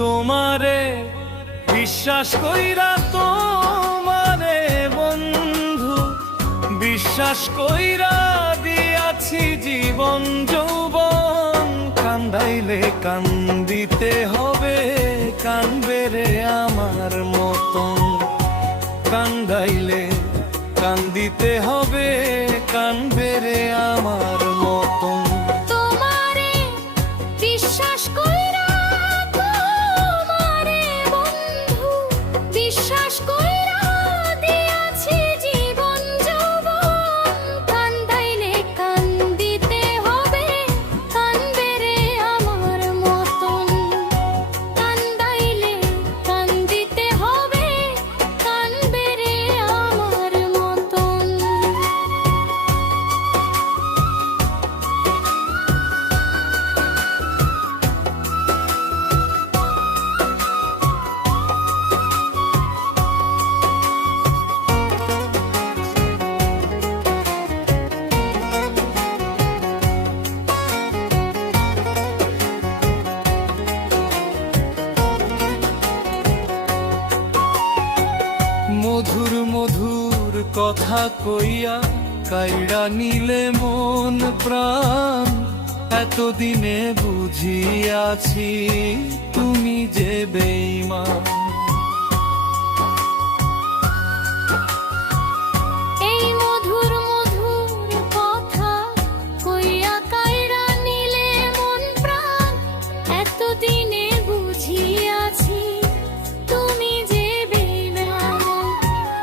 তোমারে বিশ্বাস কইরা, তোমারে বন্ধু বিশ্বাস কইরা দিয়াছি জীবন যৌবন। কান্দাইলে কান্দিতে হবে, কানবে রে আমার মতন। কান্দাইলে কান্দিতে হবে, কানবে রে আমার মতন। তোমারে বিশ্বাস কইরা, তোমারে বন্ধু বিশ্বাস কইরা দিয়াছি জীবন যৌবন। কান্দাইলে কান্দিতে হবে, কানবে রে আমার মতন। কান্দাইলে কান্দিতে হবে, কানবে রে আমার মতন। মধুর মধুর কথা কইয়া কাইড়া নিলে মন প্রাণ। এতদিনে বুঝিয়াছি তুমি যে বেঈমান। এই মধুর মধুর কথা কইয়া কাইরা নিলে মন প্রাণ। এতদিনে বুঝিয়াছি তুমি যে বেঈমান।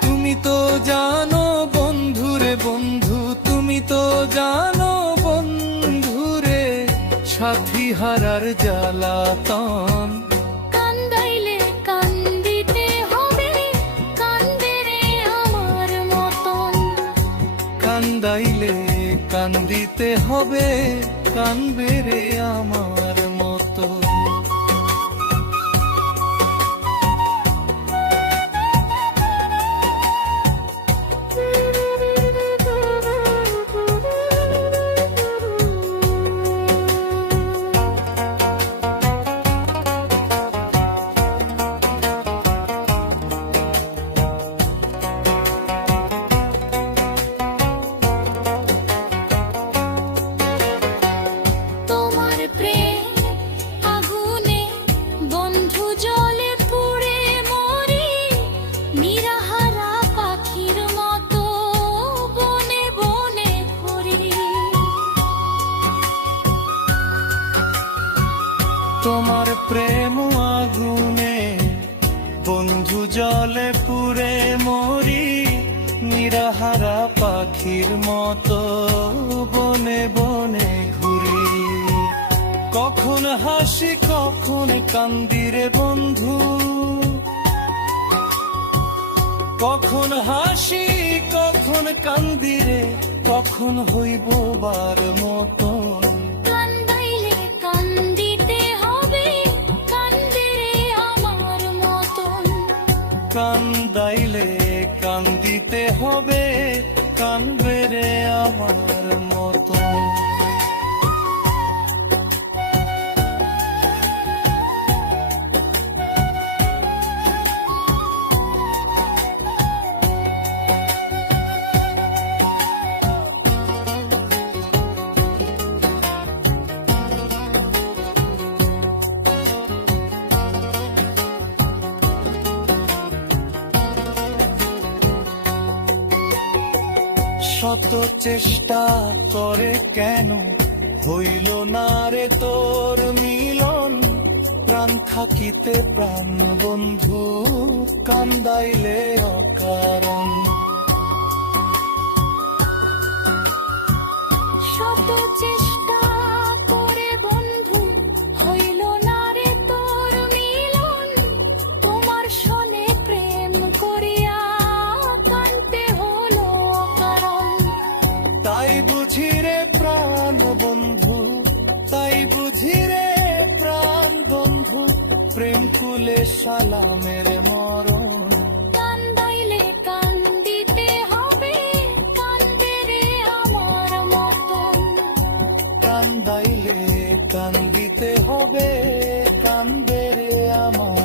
তুমি তো জানো বন্ধুরে বন্ধু, তুমি তো জানো বন্ধুরে সাথী হারার জ্বালাতন। কান্দাইলে কান্দিতে হবে, কানবে রে আমার মতন। কান্দাইলে কান্দিতে হবে, কানবে রে আমার মতন। তোমার প্রেম আগুনে বন্ধু জলে পুড়ে মরি। নিরাহারা পাখির মতো বনে বনে ঘুরি। তোমার প্রেম আগুনে বন্ধু জলে পুড়ে মরি। নিরাহারা পাখির মতো বনে বনে ঘুরি। কখন হাসি কখন কান্দি রে বন্ধু, কখন হাসি কখন কান্দি রে, কখন হইব বার মতন। কান্দাইলে কান্দিতে হবে, কানবে রে আমার মতন। কান্দাইলে কান্দিতে হবে, কানবে রে আমার মতন। শত চেষ্টা করে কেন হইল না রে তোর মিলন। প্রাণ থাকিতে প্রাণ বন্ধু, কান্দাইলে অকারণ। শত চেষ্টা করে বন্ধু হইল না রে তোর মিলন। তোমার সনে প্রেম করিয়া কানতে হলো কারণ। তাই বুঝি রে প্রাণ বন্ধু, তাই বুঝি রে প্রাণ বন্ধু, প্রেম কুলে সালামের মরণ। কান্দাইলে কান্দিতে হবে, কানবে রে আমার মতন। কান্দাইলে কান্দিতে হবে, কানবে রে আমার